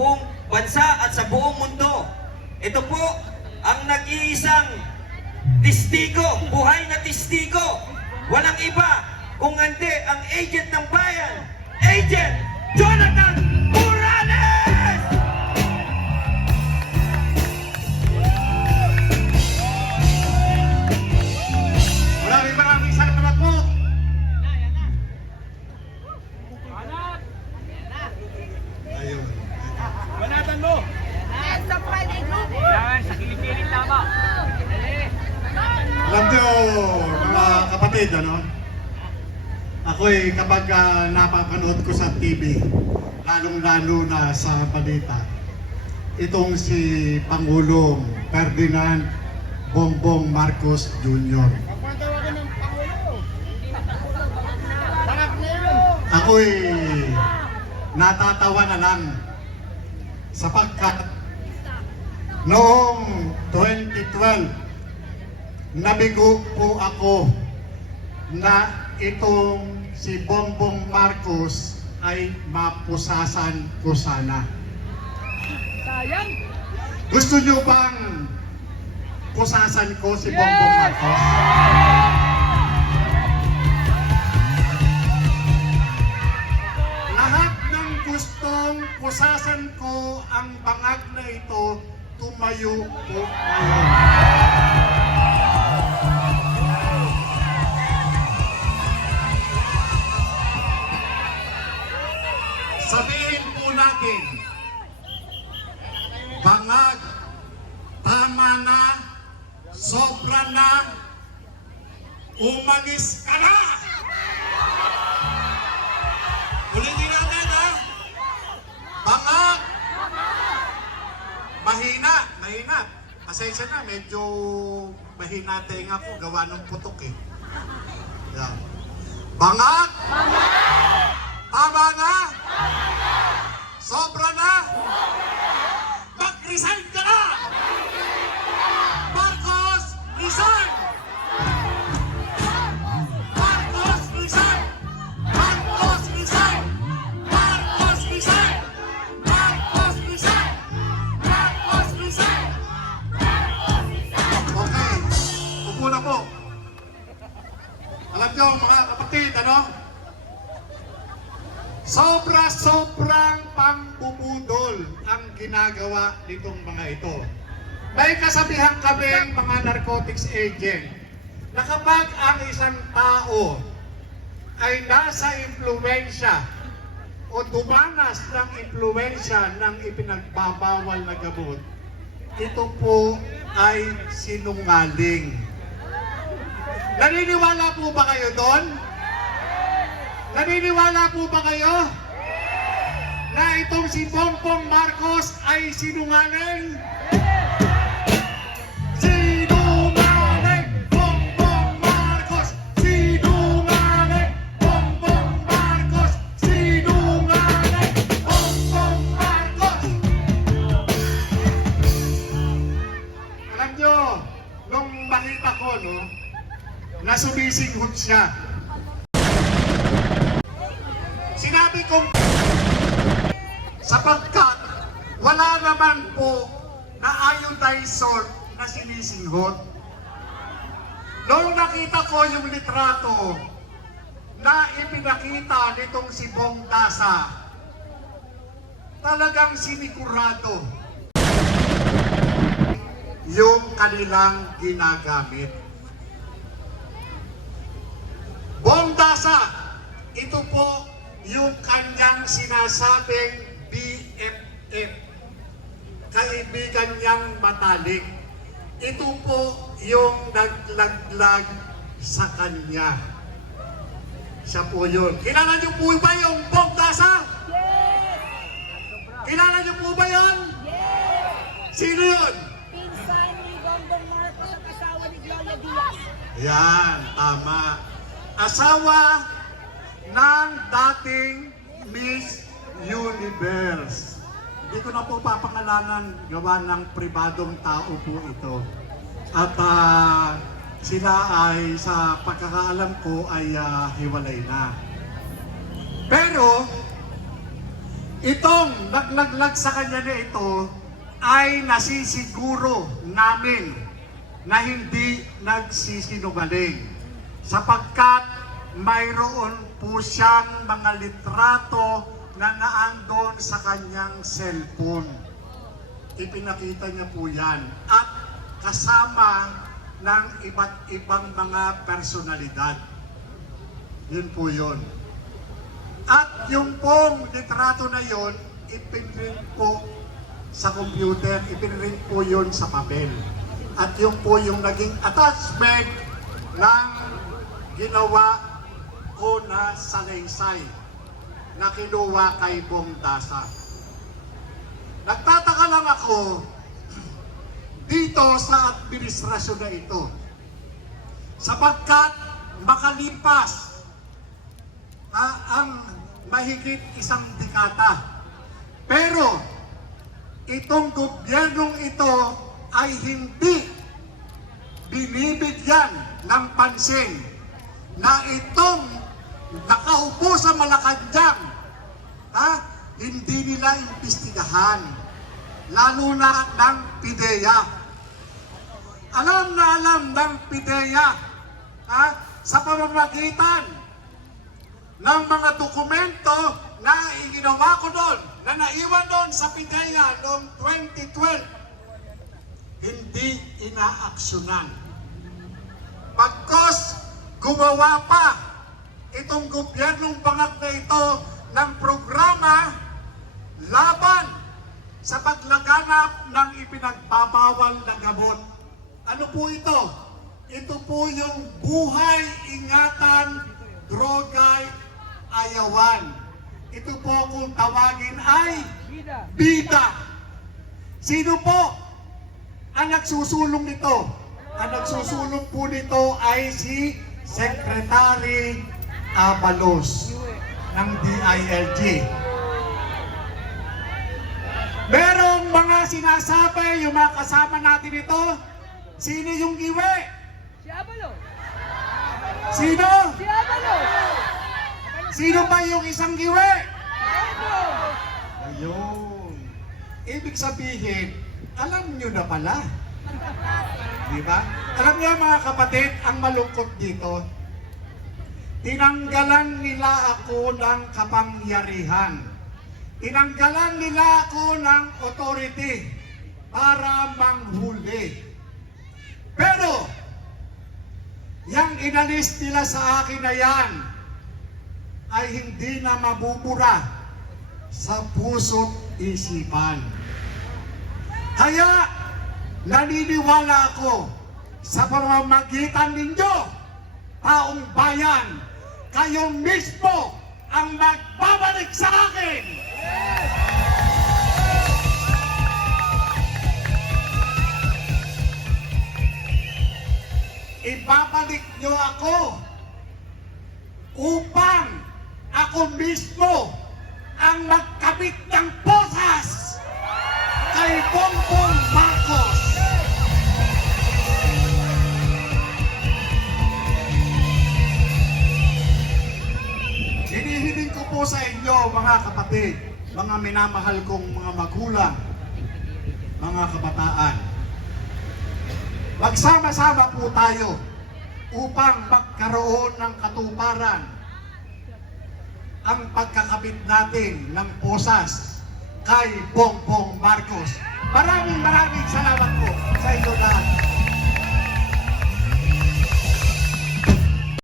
buong bansa at sa buong mundo. Ito po ang nag-iisang testigo, buhay na testigo. Walang iba kung hindi ang agent ng bayan, Agent Jonathan kapatid, ano? Ako'y kapag ah, napapanood ko sa TV, lalong-lalo na sa balita, itong si Pangulong Ferdinand Bongbong Marcos Jr. Ako'y natatawa na lang sapagkat noong 2012 nabigo po ako na itong si Bongbong Marcos ay mapusasan ko sana. Sayang. Gusto nyo bang pusasan ko si Bongbong Marcos? Lahat ng gustong pusasan ko ang bangag na ito, tumayo po ngayon. Sabihin po natin, bangag, tama na, sobra na, umalis ka na! Ulitin natin ha! Bangag! Mahina, mahina. Pasensya na, medyo mahina tenga ko, gawa ng putok eh. Yan. Bangag! Tama na! Sobra na! Mag-resign ka na! Marcos, resign! Marcos, resign! Marcos, resign! Marcos, resign! Marcos, resign! Marcos, resign! Okay, upo na po. Alam nyo mga kapatid, ano? Sobra-sobrang pambubudol ang ginagawa nitong mga ito. May kasabihan kaming mga narcotics agent na kapag ang isang tao ay nasa impluensya o dumanas ng impluensya ng ipinagbabawal na gamot, ito po ay sinungaling. Naniniwala po ba kayo doon? Naniniwala po ba kayo na itong si Bongbong Marcos ay sinungaling? Nyo, nung makita ko, no, na sumisinghot siya, Sinabi kong sapagkat wala naman po na iodized na sinisinghot. Noong nakita ko yung litrato na ipinakita nitong si Bong Dasa, talagang sinikurado yung kanilang ginagamit. Bong Dasa, ito po yung kanyang sinasabing BFF. Kaibigan niyang matalik. Ito po yung naglaglag sa kanya. Siya po yun. Kilala niyo po ba yung Bong Dasa? Kilala niyo po ba yun? Sino yun? Pinsan ni Bongbong Marcos, asawa ni Gloria Diaz. Yan, tama. Asawa ng dating Miss Universe. Hindi ko na po papangalanan, gawa ng pribadong tao po ito. At ah, sila ay sa pagkakaalam ko ay ah, hiwalay na. Pero, Itong naglaglag sa kanya na ito ay nasisiguro namin na hindi nagsisinungaling sapagkat mayroon po siyang mga litrato na naandon sa kanyang cellphone. Ipinakita niya po yan. At kasama ng iba't ibang mga personalidad. Yun po yun. At yung pong litrato na yon, ipinrint po sa computer, ipinrint po yun sa papel. At yung po yung naging attachment ng ginawa ko na salaysay na kinuha kay Bong Dasa. Nagtataka lang ako dito sa administrasyon na ito sapagkat makalipas ah, ang mahigit isang dekada. Pero itong gobyernong ito ay hindi binibigyan ng pansin na itong nakaupo sa Malacanang, ha, hindi nila imbestigahan, lalo na ng PIDEA. Alam na alam ng PIDEA, ha, sa pamamagitan ng mga dokumento na iginawa ko doon, na naiwan doon sa PIDEA noong 2012, hindi inaaksyonan. Pagkos gumawa pa itong gobyernong bangag na ito ng programa laban sa paglaganap ng ipinagbabawal na gamot. Ano po ito? Ito po yung buhay ingatan drogay ayawan. Ito po kung tawagin ay Bida. Sino po ang nagsusulong nito? Ang nagsusulong po nito ay si Secretary Abalos ng DILG. Merong mga sinasabi yung mga kasama natin ito. Sino yung iwi? Si Abalo. Sino? Si Abalo. Sino ba yung isang iwi? Ano? Ayun. Ibig sabihin, alam nyo na pala. Di ba? Alam niyo mga kapatid, ang malungkot dito, tinanggalan nila ako ng kapangyarihan. Tinanggalan nila ako ng authority para manghuli. Pero, yung inalis nila sa akin na yan, ay hindi na mabubura sa puso't isipan. Kaya naniniwala ako sa pamamagitan ninyo, taong bayan, kayo mismo ang magbabalik sa akin. Ibabalik nyo ako upang ako mismo ang magkabit ng posas kay Bongbong Marcos. Mga kapatid, mga minamahal kong mga magulang, mga kabataan. Magsama-sama po tayo upang magkaroon ng katuparan ang pagkakabit natin ng posas kay Bongbong Marcos. Maraming maraming salamat po sa inyo